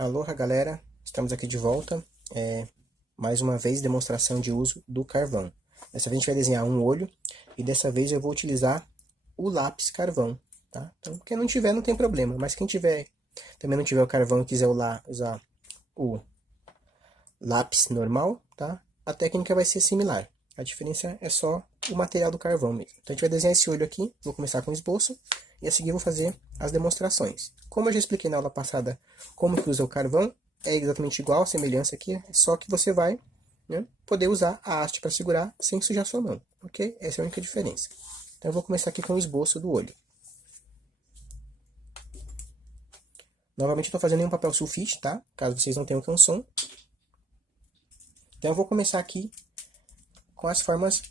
Aloha, galera, estamos aqui de volta. Mais uma vez, demonstração de uso do carvão. Dessa vez a gente vai desenhar um olho e dessa vez eu vou utilizar o lápis carvão, tá? Então, quem não tiver não tem problema, mas quem tiver, também não tiver o carvão e quiser usar o lápis normal, tá? A técnica vai ser similar. A diferença é só o material do carvão mesmo. Então a gente vai desenhar esse olho aqui, vou começar com o esboço e a seguir vou fazer as demonstrações. Como eu já expliquei na aula passada como que usa o carvão, é exatamente igual, a semelhança aqui, só que você vai, né, poder usar a haste para segurar sem sujar sua mão, ok? Essa é a única diferença. Então eu vou começar aqui com o esboço do olho. Novamente estou fazendo em um papel sulfite, tá? Caso vocês não tenham canson. Então eu vou começar aqui com as formas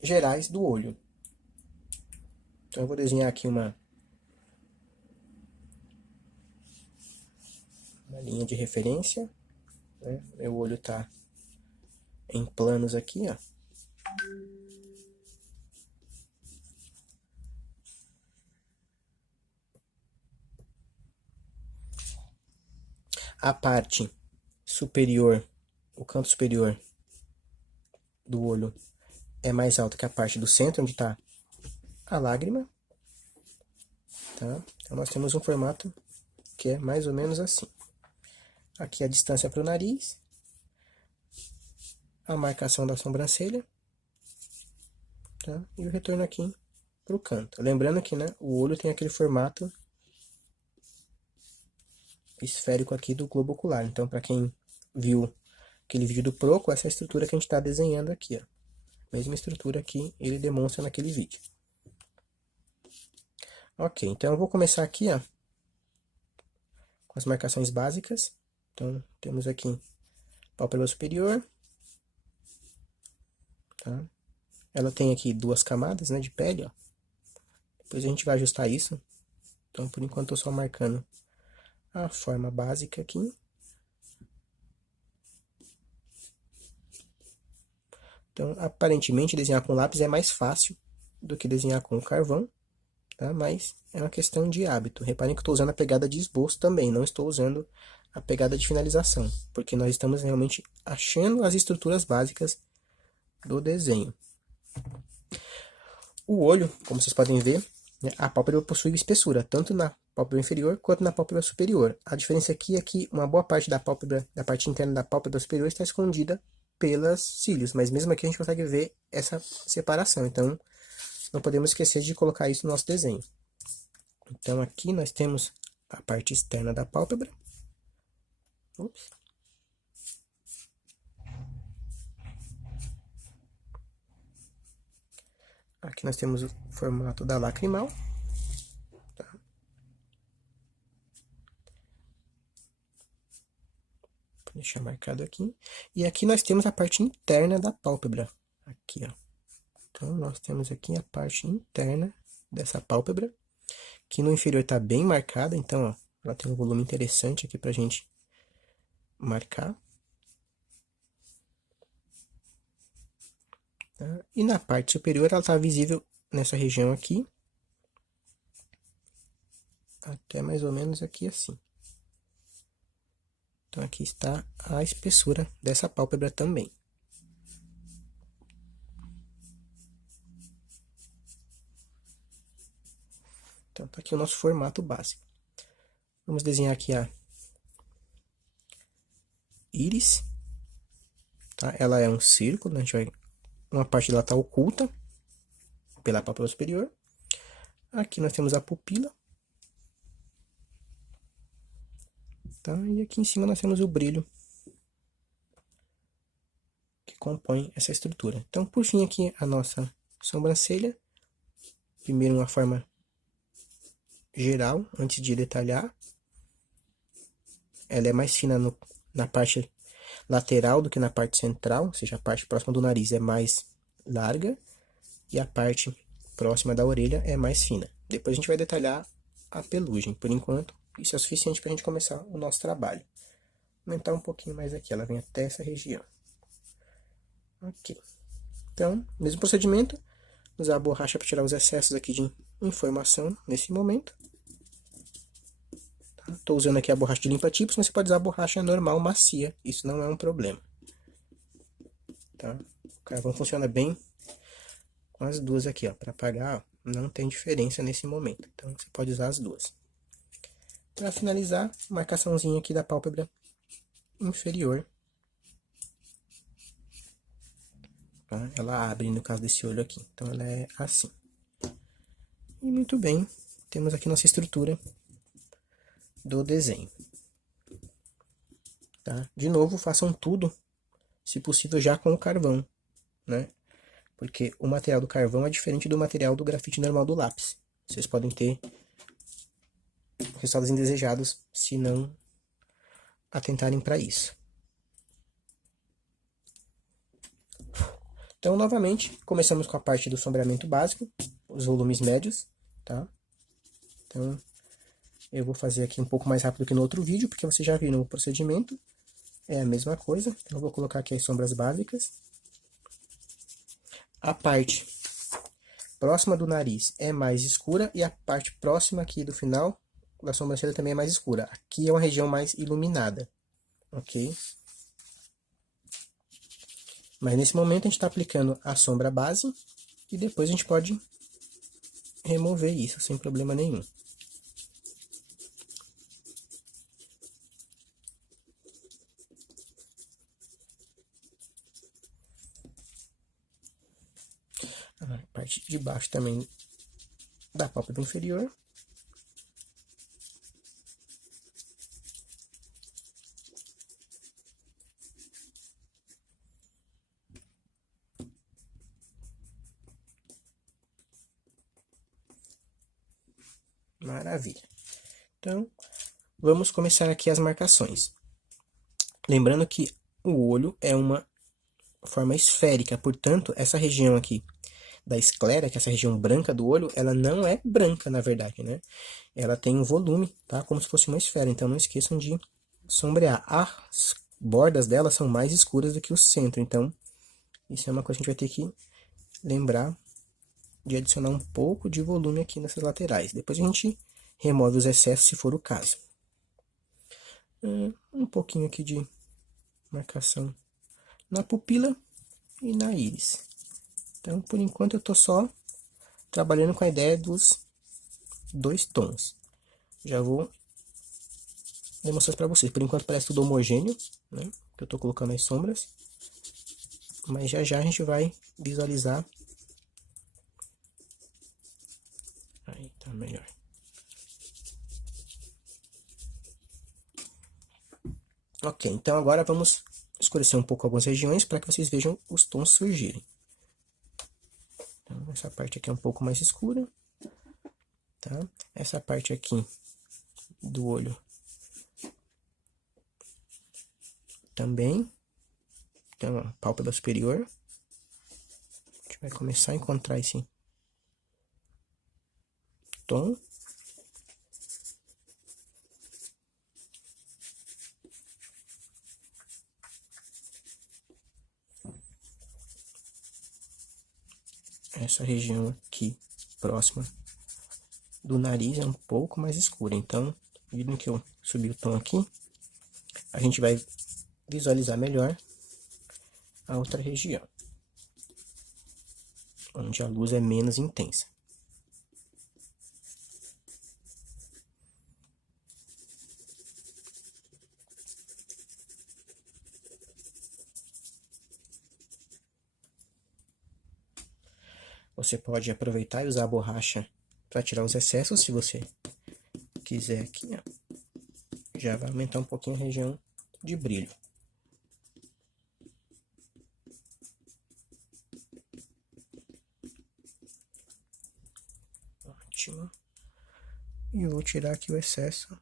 gerais do olho. Então eu vou desenhar aqui uma linha de referência, né? Meu olho está em planos aqui, ó. A parte superior, o canto superior do olho é mais alto que a parte do centro, onde está a lágrima, tá? Então nós temos um formato que é mais ou menos assim. Aqui a distância para o nariz, a marcação da sobrancelha, tá? E o retorno aqui para o canto. Lembrando que, né, o olho tem aquele formato esférico aqui do globo ocular. Então, para quem viu aquele vídeo do Proco, essa é a estrutura que a gente está desenhando aqui, ó. Mesma estrutura que ele demonstra naquele vídeo. Ok, então eu vou começar aqui, ó, com as marcações básicas. Então, temos aqui pálpebra superior, tá? Ela tem aqui duas camadas, né, de pele, ó. Depois a gente vai ajustar isso. Então, por enquanto, eu só marcando a forma básica aqui. Então, aparentemente, desenhar com lápis é mais fácil do que desenhar com carvão, tá? Mas é uma questão de hábito. Reparem que eu estou usando a pegada de esboço também, não estou usando a pegada de finalização, porque nós estamos realmente achando as estruturas básicas do desenho. O olho, como vocês podem ver, né, a pálpebra possui espessura, tanto na pálpebra inferior quanto na pálpebra superior. A diferença aqui é que uma boa parte da pálpebra, da parte interna da pálpebra superior está escondida pelos cílios, mas mesmo aqui a gente consegue ver essa separação, então não podemos esquecer de colocar isso no nosso desenho. Então aqui nós temos a parte externa da pálpebra. Ups. Aqui nós temos o formato da lacrimal. Tá? Vou deixar marcado aqui. E aqui nós temos a parte interna da pálpebra. Aqui, ó. Então, nós temos aqui a parte interna dessa pálpebra, que no inferior está bem marcada, então, ó, ela tem um volume interessante aqui pra gente marcar. Tá? E na parte superior ela está visível nessa região aqui, até mais ou menos aqui assim. Então aqui está a espessura dessa pálpebra também. Então tá aqui o nosso formato básico. Vamos desenhar aqui a íris. Tá? Ela é um círculo, né? Uma parte dela está oculta pela pálpebra superior. Aqui nós temos a pupila. Tá? E aqui em cima nós temos o brilho que compõe essa estrutura. Então, por fim, aqui a nossa sobrancelha. Primeiro uma forma geral, antes de detalhar. Ela é mais fina na parte lateral do que na parte central, ou seja, a parte próxima do nariz é mais larga e a parte próxima da orelha é mais fina. Depois a gente vai detalhar a pelugem. Por enquanto, isso é suficiente para a gente começar o nosso trabalho. Vou aumentar um pouquinho mais aqui, ela vem até essa região. Ok. Então, mesmo procedimento, usar a borracha para tirar os excessos aqui de informação nesse momento. Estou usando aqui a borracha de limpa-tipos, mas você pode usar a borracha normal, macia. Isso não é um problema. Tá? O carvão funciona bem com as duas aqui, ó. Para apagar, ó, não tem diferença nesse momento. Então, você pode usar as duas. Para finalizar, marcaçãozinha aqui da pálpebra inferior. Tá? Ela abre no caso desse olho aqui. Então, ela é assim. E muito bem, temos aqui nossa estrutura do desenho. Tá? De novo, façam tudo, se possível, já com o carvão, né? Porque o material do carvão é diferente do material do grafite normal do lápis. Vocês podem ter resultados indesejados se não atentarem para isso. Então, novamente, começamos com a parte do sombreamento básico, os volumes médios, tá? Então, eu vou fazer aqui um pouco mais rápido que no outro vídeo, porque você já viu no procedimento. É a mesma coisa. Então, eu vou colocar aqui as sombras básicas. A parte próxima do nariz é mais escura e a parte próxima aqui do final da sobrancelha também é mais escura. Aqui é uma região mais iluminada, ok? Mas nesse momento a gente está aplicando a sombra base e depois a gente pode remover isso sem problema nenhum. A parte de baixo também da pálpebra inferior. Maravilha. Então, vamos começar aqui as marcações. Lembrando que o olho é uma forma esférica, portanto, essa região aqui da esclera, que é essa região branca do olho, ela não é branca, na verdade, né? Ela tem um volume, tá? Como se fosse uma esfera, então não esqueçam de sombrear. As bordas dela são mais escuras do que o centro, então isso é uma coisa que a gente vai ter que lembrar de adicionar um pouco de volume aqui nessas laterais. Depois a gente remove os excessos, se for o caso. Um pouquinho aqui de marcação na pupila e na íris. Então, por enquanto, eu tô só trabalhando com a ideia dos dois tons. Já vou demonstrar para vocês. Por enquanto, parece tudo homogêneo, né? Que eu tô colocando as sombras. Mas já já a gente vai visualizar. Aí, tá melhor. Ok, então agora vamos escurecer um pouco algumas regiões para que vocês vejam os tons surgirem. Então, essa parte aqui é um pouco mais escura, tá? Essa parte aqui do olho também. Então, a pálpebra superior. A gente vai começar a encontrar esse tom. Essa região aqui, próxima do nariz, é um pouco mais escura. Então, vindo que eu subi o tom aqui, a gente vai visualizar melhor a outra região, onde a luz é menos intensa. Você pode aproveitar e usar a borracha para tirar os excessos, se você quiser aqui, ó. Já vai aumentar um pouquinho a região de brilho. Ótimo. E eu vou tirar aqui o excesso.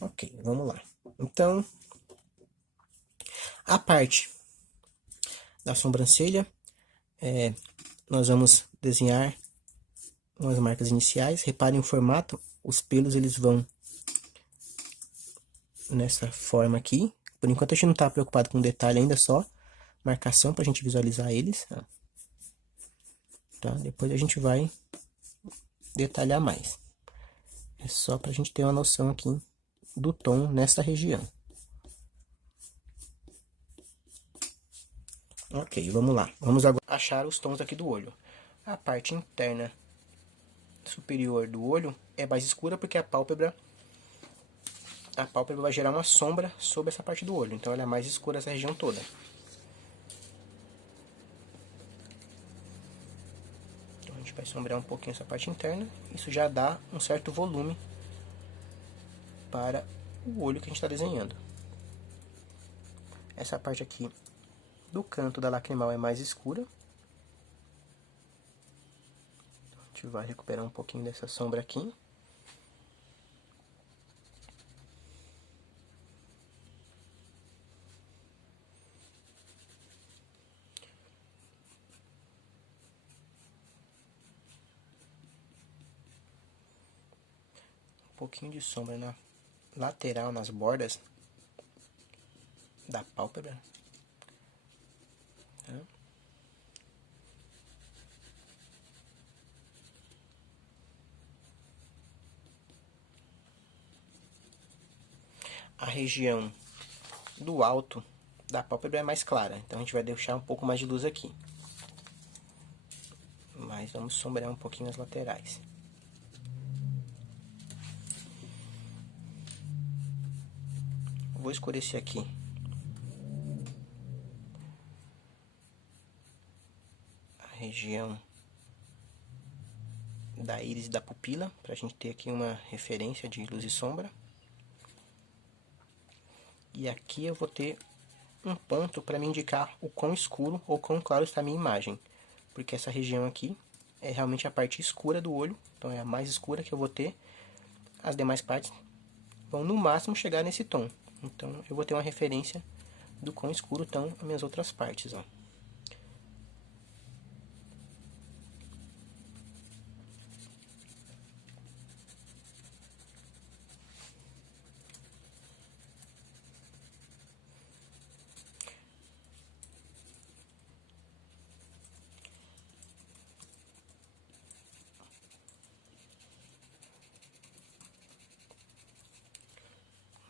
Ok, vamos lá. Então, a parte da sobrancelha, nós vamos desenhar umas marcas iniciais. Reparem o formato, os pelos eles vão nessa forma aqui. Por enquanto a gente não está preocupado com detalhe ainda, só marcação para a gente visualizar eles. tá? Depois a gente vai detalhar mais. É só pra gente ter uma noção aqui do tom nessa região. Ok, vamos lá. Vamos agora achar os tons aqui do olho. A parte interna superior do olho é mais escura porque a pálpebra vai gerar uma sombra sobre essa parte do olho. Então ela é mais escura essa região toda. Então a gente vai sombrear um pouquinho essa parte interna. Isso já dá um certo volume para o olho que a gente está desenhando. Essa parte aqui do canto da lacrimal é mais escura. A gente vai recuperar um pouquinho dessa sombra aqui. Um pouquinho de sombra na lateral, nas bordas da pálpebra. Tá? A região do alto da pálpebra é mais clara, então a gente vai deixar um pouco mais de luz aqui. Mas vamos sombrear um pouquinho as laterais. Vou escurecer aqui a região da íris e da pupila, para a gente ter aqui uma referência de luz e sombra. E aqui eu vou ter um ponto para me indicar o quão escuro ou quão claro está a minha imagem. Porque essa região aqui é realmente a parte escura do olho, então é a mais escura que eu vou ter. As demais partes vão no máximo chegar nesse tom. Então eu vou ter uma referência do quão escuro estão as minhas outras partes, ó.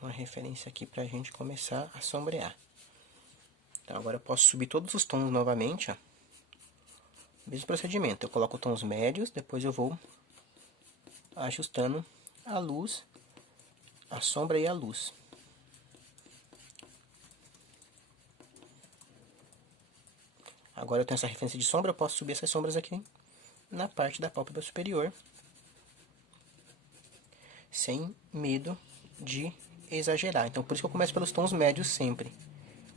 Uma referência aqui pra gente começar a sombrear. Então agora eu posso subir todos os tons novamente, ó. Mesmo procedimento, eu coloco tons médios, depois eu vou ajustando a luz, a sombra e a luz. Agora eu tenho essa referência de sombra, eu posso subir essas sombras aqui na parte da pálpebra superior, sem medo de exagerar. Então por isso que eu começo pelos tons médios sempre.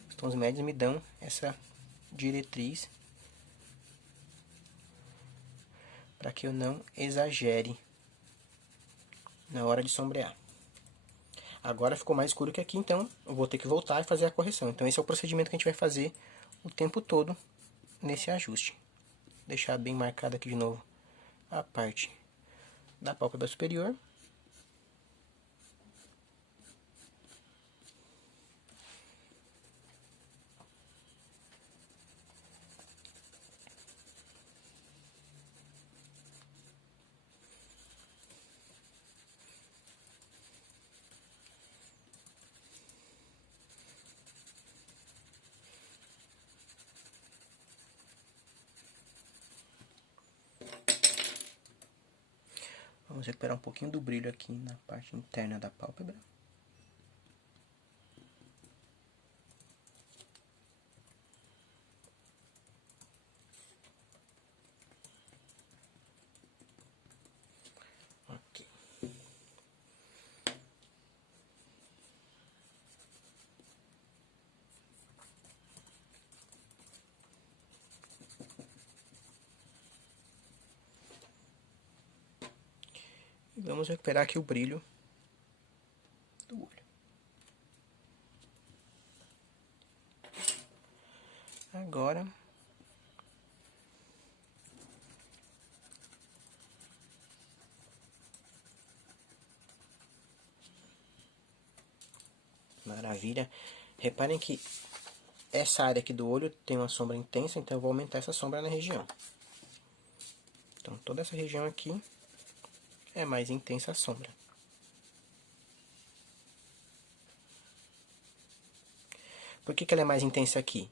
Os tons médios me dão essa diretriz para que eu não exagere na hora de sombrear. Agora ficou mais escuro que aqui, então eu vou ter que voltar e fazer a correção. Então esse é o procedimento que a gente vai fazer o tempo todo nesse ajuste. Deixar bem marcado aqui de novo a parte da pálpebra superior. Vamos recuperar um pouquinho do brilho aqui na parte interna da pálpebra. Ok. E vamos recuperar aqui o brilho do olho. Agora maravilha. Reparem que essa área aqui do olho tem uma sombra intensa, então eu vou aumentar essa sombra na região. Então, toda essa região aqui é mais intensa a sombra. Por que ela é mais intensa aqui?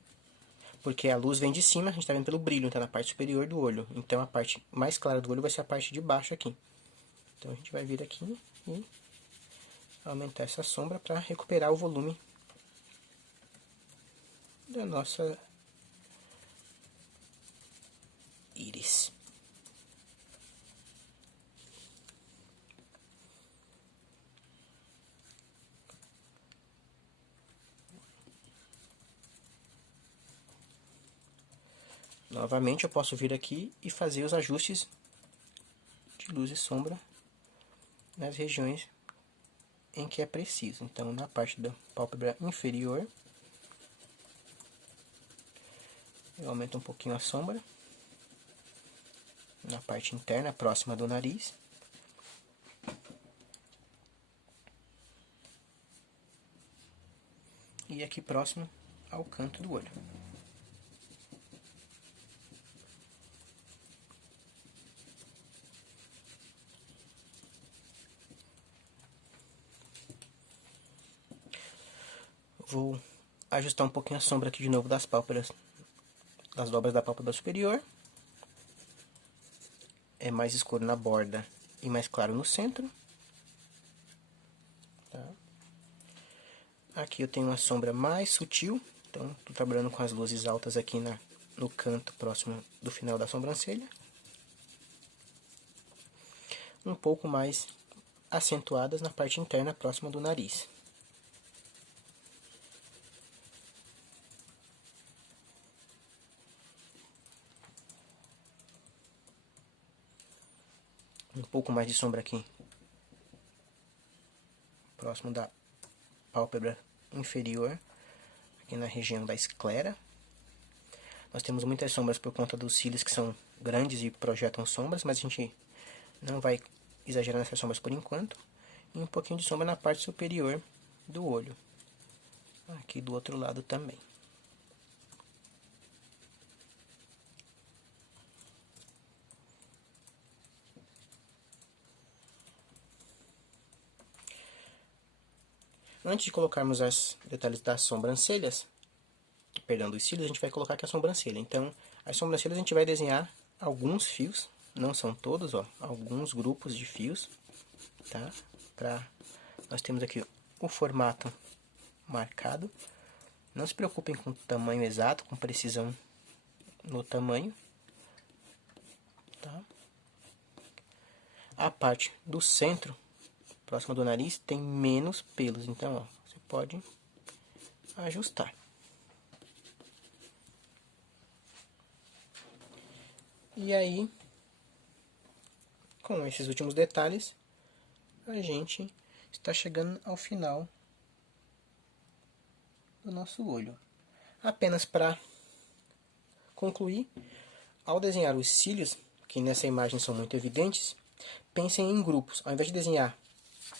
Porque a luz vem de cima, a gente está vendo pelo brilho, então na parte superior do olho. Então a parte mais clara do olho vai ser a parte de baixo aqui. Então a gente vai vir aqui e aumentar essa sombra para recuperar o volume da nossa íris. Novamente eu posso vir aqui e fazer os ajustes de luz e sombra nas regiões em que é preciso. Então na parte da pálpebra inferior eu aumento um pouquinho a sombra. Na parte interna, próxima do nariz. E aqui próximo ao canto do olho. Vou ajustar um pouquinho a sombra aqui de novo das pálpebras, das dobras da pálpebra superior. É mais escuro na borda e mais claro no centro. Tá? Aqui eu tenho uma sombra mais sutil, então estou trabalhando com as luzes altas aqui no canto próximo do final da sobrancelha. Um pouco mais acentuadas na parte interna próxima do nariz. Um pouco mais de sombra aqui, próximo da pálpebra inferior, aqui na região da esclera. Nós temos muitas sombras por conta dos cílios que são grandes e projetam sombras, mas a gente não vai exagerar nessas sombras por enquanto. E um pouquinho de sombra na parte superior do olho, aqui do outro lado também. Antes de colocarmos os detalhes das sobrancelhas, perdão, dos cílios, a gente vai colocar aqui a sobrancelha. Então, as sobrancelhas a gente vai desenhar alguns fios, não são todos, ó, alguns grupos de fios, tá? Nós temos aqui o formato marcado. Não se preocupem com o tamanho exato, com precisão no tamanho, tá? A parte do centro, próxima do nariz, tem menos pelos, então, ó, você pode ajustar. E aí, com esses últimos detalhes, a gente está chegando ao final do nosso olho. Apenas para concluir, ao desenhar os cílios, que nessa imagem são muito evidentes, pensem em grupos. Ao invés de desenhar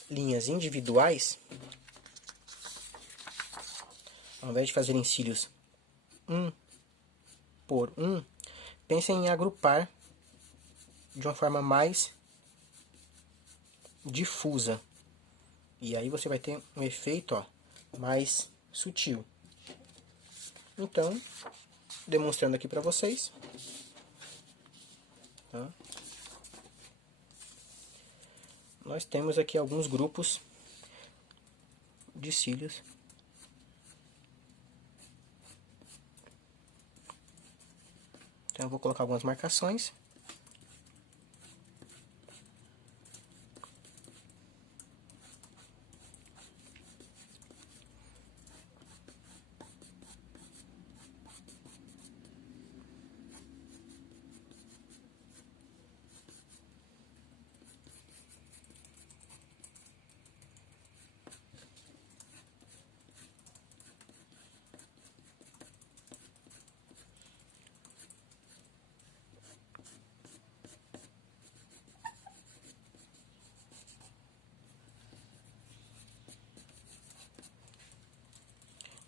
linhas individuais, ao invés de fazerem cílios um por um, pensem em agrupar de uma forma mais difusa. E aí você vai ter um efeito, ó, mais sutil. Então, demonstrando aqui para vocês. Tá? Nós temos aqui alguns grupos de cílios. Então eu vou colocar algumas marcações.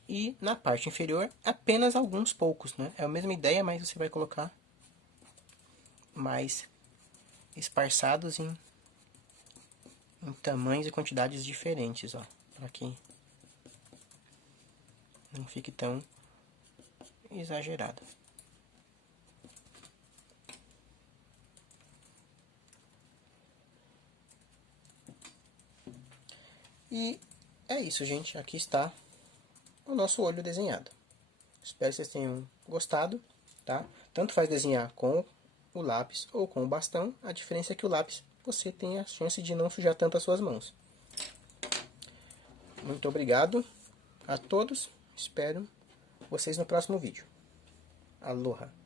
E na parte inferior, apenas alguns poucos, né? É a mesma ideia, mas você vai colocar mais esparçados em tamanhos e quantidades diferentes, ó, para que não fique tão exagerado. E é isso, gente. Aqui está o nosso olho desenhado. Espero que vocês tenham gostado, tá? Tanto faz desenhar com o lápis ou com o bastão. A diferença é que o lápis você tem a chance de não sujar tanto as suas mãos. Muito obrigado a todos. Espero vocês no próximo vídeo. Aloha!